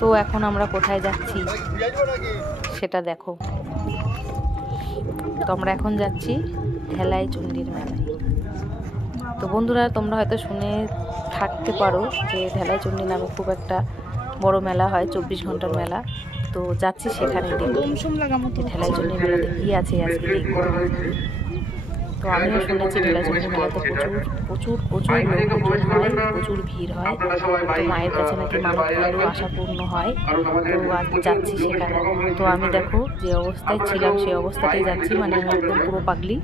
তো এখন আমরা কোথায় যাচ্ছি সেটা দেখো। তো আমরা এখন যাচ্ছি ঢেলাই চণ্ডীর মেলায়। তো বন্ধুরা, তোমরা হয়তো শুনে থাকতে পারো যে ঢেলাই চণ্ডী নামে খুব একটা বড় মেলা হয়, 24 ঘন্টার মেলা। তো যাচ্ছি সেখানে দেখতে ঢেলাই চণ্ডী মেলাতে কি আছে আজকে দেখবো। তো আমিও শুনেছি ঢেলাই চণ্ডী মেলাতে প্রচুর লোকজন হয়, প্রচুর ভিড় হয়। তো মায়ের কাছে নাকি মানত করলেও আশাপূর্ণ হয়। তো আজকে যাচ্ছি সেখানে। তো আমি দেখো যে অবস্থায় ছিলাম সেই অবস্থাতেই যাচ্ছি, মানে আমি একদম পুরো পাগলি।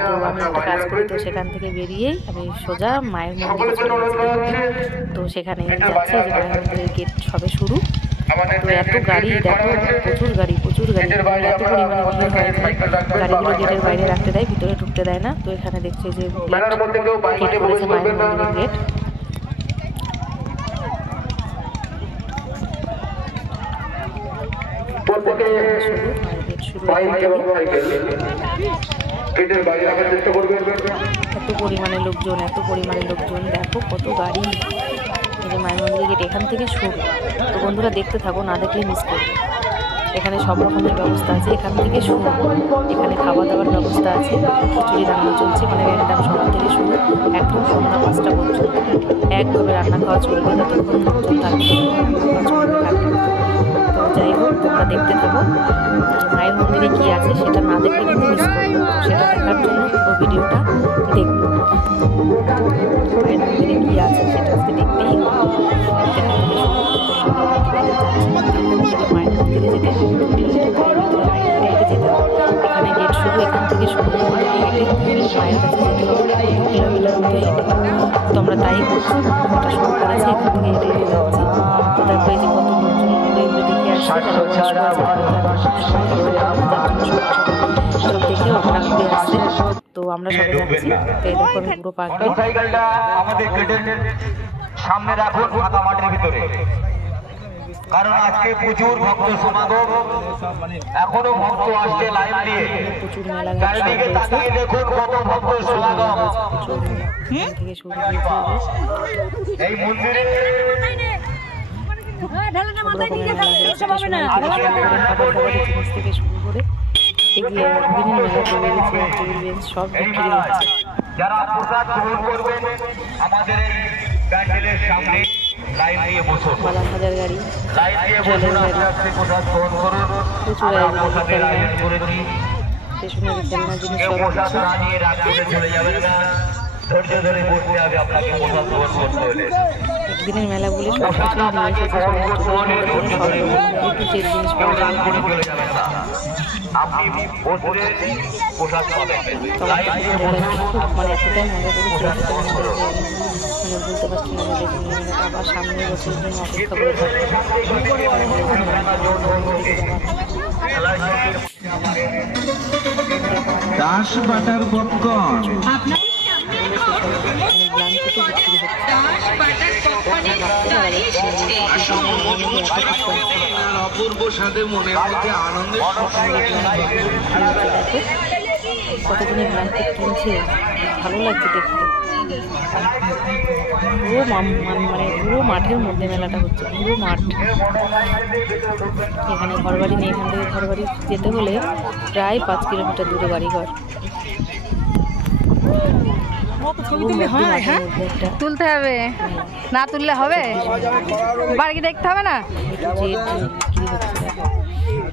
তো আমি একটা কাজ করি, তো সেখান থেকে বেরিয়েই আমি সোজা মায়ের মন্দিরে চলে গেছি। তো সেখানে যাচ্ছি যে মায়ের মন্দিরের গেট সবে শুরু। তো এত গাড়ি দেখো, প্রচুর গাড়ি এত পরিমাণে ভিড় হয় যে গাড়িগুলো গেটের বাইরে রাখতে দেয়, ভিতরে ঢুকতে দেয় না। তো এখানে দেখছি যে গেট করেছে মায়ের মন্দিরের গেট। এত পরিমাণে লোকজন দেখো, কত গাড়ি। মায়ের মন্দিরের গেট এখান থেকে শুরু। তো বন্ধুরা দেখতে থাকো, না দেখলে মিস করবে। এখানে সব রকমের ব্যবস্থা আছে, এখান থেকে শুরু। এখানে খাওয়া দাওয়ার ব্যবস্থা আছে, খিচুড়ি রান্না চলছে, মানে একদম সকাল থেকে শুরু একদম সন্ধ্যা 5টা পর্যন্ত একভাবে রান্না খাওয়া চলবে, যতক্ষণ লোকজন থাকবে। তো যাই হোক, তোমরা দেখতে থাকো। মায়ের মন্দিরে কি আছে সেটা না দেখলে কিন্তু মিস করবে। সেটা দেখার জন্য পুরো ভিডিওটা দেখবো। মায়ের মন্দিরে কি আছে সেটা আজকে দেখতেই হবে। মায়ের মন্দিরে যেতে হবে, যেতে হবে। এখানে গেট শুরু, এখান থেকে শুরু করে হেঁটে মায়ের কাছে যেতে হবে, 2 কিলোমিটার মতো হেঁটে। তো আমরা তাই করছি, এটা শুরু করেছি, এখান থেকে হেঁটে হেঁটে যাচ্ছি। তো দেখো এই যে কত লোকজন এগুলো দেখে আসছে, সব দেখে ওরা ঘুরে আসছে। তো আমরা সবাই যাচ্ছি। তো এই দেখো আমি পুরো পাগলি। সামনে রাখুন ফাঁকা মাঠের ভিতরে, কারণ আজকে প্রচুর ভক্ত সমাগম। এখনো ভক্ত আসছে লাইন দিয়ে, প্রচুর মেলা চারিদিকে তাকিয়ে দেখুন কত ভক্ত সমাগম। থেকে শুরু হয়েছে এই মন্দিরে থেকে শুরু করে এগিয়ে দিনের মেলা টেবিল বেঞ্চ সব বিক্রি হচ্ছে। যারা প্রসাদ গ্রহণ করবেন আমাদের এই প্যান্ডেলের সামনে লাইন দিয়ে বসুন, বাদাম ভাজার গাড়ি, লাইন দিয়ে বসুন, আস্তে প্রসাদ গ্রহণ করুন। প্রচুর প্রসাদের আয়োজন করেছি, পেছনে খেলনা জিনিস কেউ সব প্রসাদ কিছু। না নিয়ে রাত করে চলে যাবেন না, ধৈর্য ধরে বসতে হবে আপনাকে প্রসাদ গ্রহণ করতে হলে। একদিনের মেলা বলে সব কিছু নিয়ে এসেছে, একটু চেক জিনিস পাওয়া যায়। চলে যাবেন না, আপনি বসলে প্রসাদ পাবেন। মানে এতটাই মজা করেছি, মানে বলতে পারছি না। আবার সামনের বছরের জন্য অপেক্ষা করে থাকবে। দাস বাটার পপকর্ন অপূর্ব স্বাদে মনের মধ্যে আনন্দের কতদিনের ব্ল্যাঙ্কেট কিনছে, ভালো লাগছে দেখতে। পুরো মানে পুরো মাঠের মধ্যে মেলাটা হচ্ছে, পুরো মাঠ। এখানে ঘরবাড়ি নেই, এখান থেকে ঘরবাড়ি যেতে হলে প্রায় 5 কিলোমিটার দূরে বাড়িঘর। তুলতে হবে, না তুললে হবে, বাড়ি দেখতে হবে না।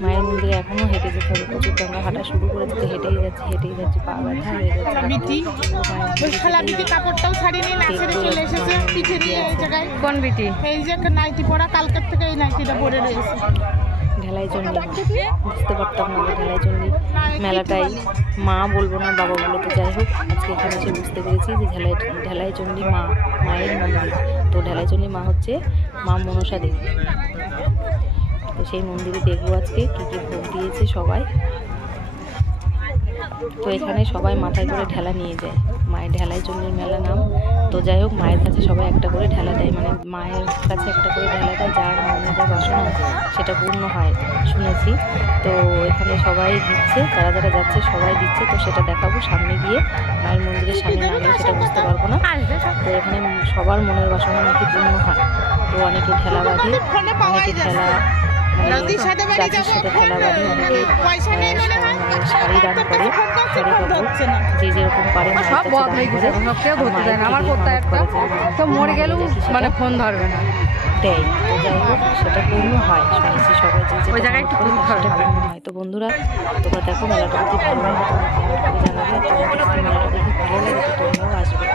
মায়ের মন্দিরে এখনো হেঁটে যেতে হবে, প্রচুর আমরা হাঁটা শুরু করে দিতে হেঁটেই যাচ্ছি, পা ব্যথা হয়ে যাচ্ছে। কাপড়টাও ছাড়িয়ে নিয়ে নাচেরে চলে এসেছে পিঠে নিয়ে এই জায়গায়। কোন বিটি? এই যে নাইটি পরা, কালকের থেকে এই নাইটিটা পরে রয়েছে। ঢেলাই চণ্ডী, বুঝতে পারতাম না ঢেলাই চণ্ডী মেলাটাই মা বলবো না বাবা বলো। তো যাই হোক, আজকে এখানে এসে বুঝতে পেরেছি যে ঢেলাই চণ্ডী মায়ের মন্দির। তো ঢেলাই চণ্ডী মা হচ্ছে মা মনসা দেবী। তো সেই মন্দিরে দেখবো আজকে কী কী ভোগ দিয়েছে সবাই। তো এখানে সবাই মাথায় করে ঢেলা নিয়ে যায়, মায়ের ঢেলাই চণ্ডীর মেলা নাম। তো যাই হোক, মায়ের কাছে সবাই একটা করে ঢেলা দেয়, মানে মায়ের কাছে একটা করে ঢেলা দেয়, যার মনে যা বাসনা সেটা পূর্ণ হয় শুনেছি। তো এখানে সবাই দিচ্ছে, যারা যারা যাচ্ছে সবাই দিচ্ছে। তো সেটা দেখাবো সামনে গিয়ে, মায়ের মন্দিরের সামনে না গেলে সেটা বুঝতে পারবো না। তো এখানে সবার মনের বাসনা নাকি পূর্ণ হয়। তো অনেকে ঠেলা বাঁধে, অনেকে ঠেলা গাছের সাথে ঠেলা বাঁধে, অনেকে শাড়ি দান করে, শাড়ি কাপড় যে যেরকম পারে সব বদ হয়ে গেছে, সব কেউ ধরতে দেয় না। আমার করতে একটা তো মরে গেলেও মানে ফোন ধরবে না, দেয়। তো যাই হোক, সেটা পূর্ণ হয়, শুনেছি সবাই যে ওই জায়গায় একটু সেটা পূর্ণ হয়। তো বন্ধুরা, তোমরা দেখো মেলাটা যদি ভালো লাগে তোমরা কমেন্ট করে জানাবে, তোমাদের যদি মেলাটা যদি ভালো লাগে তো তোমরাও আসবে।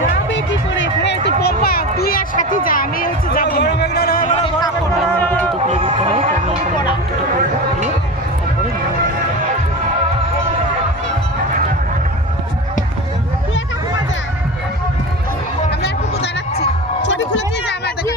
যাবে কি করে এখানে? তুই বলবা, তুই আর সাথে যা, আমি হচ্ছে যাবো না। মায়ের মন্দির যদি খুলে দিতে হয় তো আমি এখন মন্দিরটা করবো, খুলে তারপরে তুই একা ঘুমা যা, আমরা একটু দাঁড়াচ্ছি। ছুটি খুলে তুই যা, আমার দেখে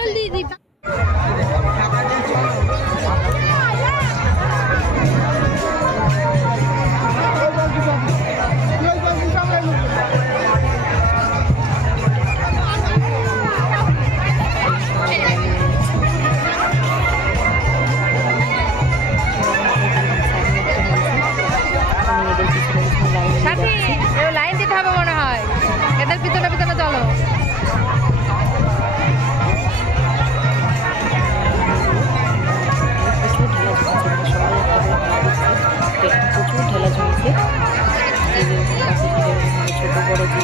সাথী এবার লাইন দিতে হবে মনে হয়, এদের পিছনে পিছনে চলো। প্রচুর ঢেলা জমেছে, ছোট বড় যে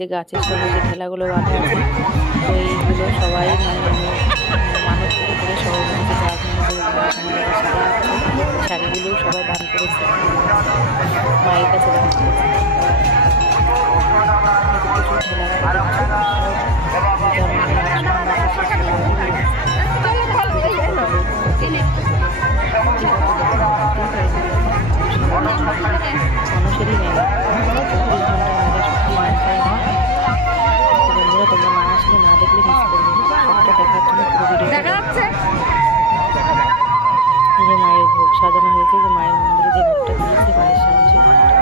যে গাছের সঙ্গে যে ঠেলাগুলো বাঁধা আছে, তো এইগুলো সবাই মানত করে সবাই শাড়িগুলো সবাই দান করেছে, মায়ের কাছে দান করেছে। প্রচুর ঠেলা মানুষেরই মেলা, 24 ঘন্টা মেলা সত্যি মায়ের খায় না। বন্ধুরা, তোমরা না আসলে না দেখলে মিস করবে, সবটা দেখার জন্য পুরো ভিডিও দেখা যাচ্ছে। যে মায়ের ভোগ সাজানো হয়েছে, যে মায়ের মন্দিরে যে ভোগটা দিয়েছে মায়ের সামনে, সেই ভোগটা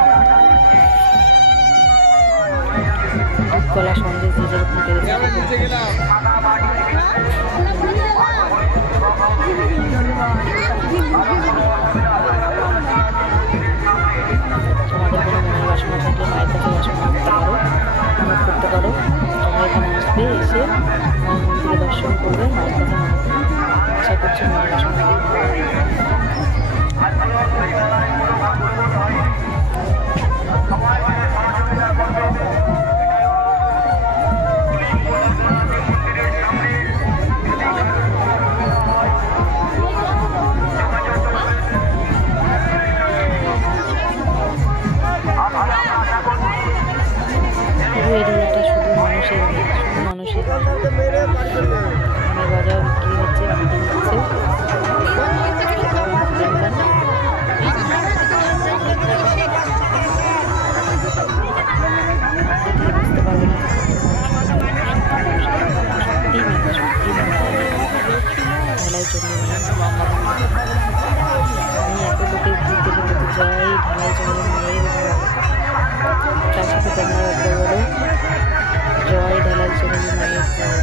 দুধ কলা সন্দেশ যে যেরকম পেরেছে তোমাদের কোনো মনের বাসনা থাকলে মায়ের কাছে বাসনা করতে পারো, মানত করতে পারো। তোমরা এখানে আসবে, এসে মায়ের মন্দিরে দর্শন করবে, মায়ের কাছে মানত আশা করছি মনের বাসনা এরিয়াটা শুধু মানুষের, শুধু মানুষের বাজার বিক্রি হচ্ছে, বিক্রি হচ্ছে। বুঝতে পারবে না সত্যি মেলা, সত্যি ঢালাই জন্য আমি এত লোকের ভিড় দেখে বলতে যাই, ঢালাই জন্য মেয়ের তার সাথে তোমরা একবার বলো জয় ঢালাই জন্য মায়ের জয়।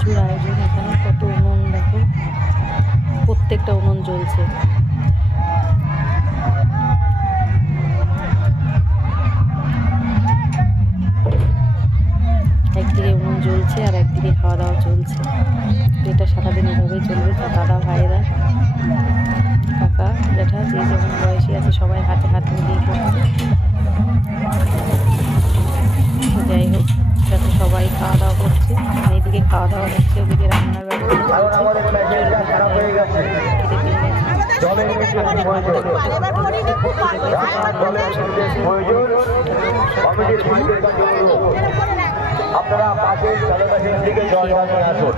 প্রচুর আয়োজন এখানে, কত উনুন দেখো, প্রত্যেকটা উনুন জ্বলছে। একদিকে উনুন জ্বলছে আর একদিকে খাওয়া দাওয়া চলছে। এটা সারাদিন এভাবেই চলবে। তো দাদা ভাইরা, কাকা জ্যাঠা যে যেমন বয়সী আছে সবাই হাতে হাত মিলিয়ে করছে। যাই হোক, যাতে সবাই খাওয়া দাওয়া করছে, এইদিকে খাওয়া দাওয়া হচ্ছে, ওদিকে রান্নার ব্যবস্থা আপনারা পাশের দিকে জল আসুন।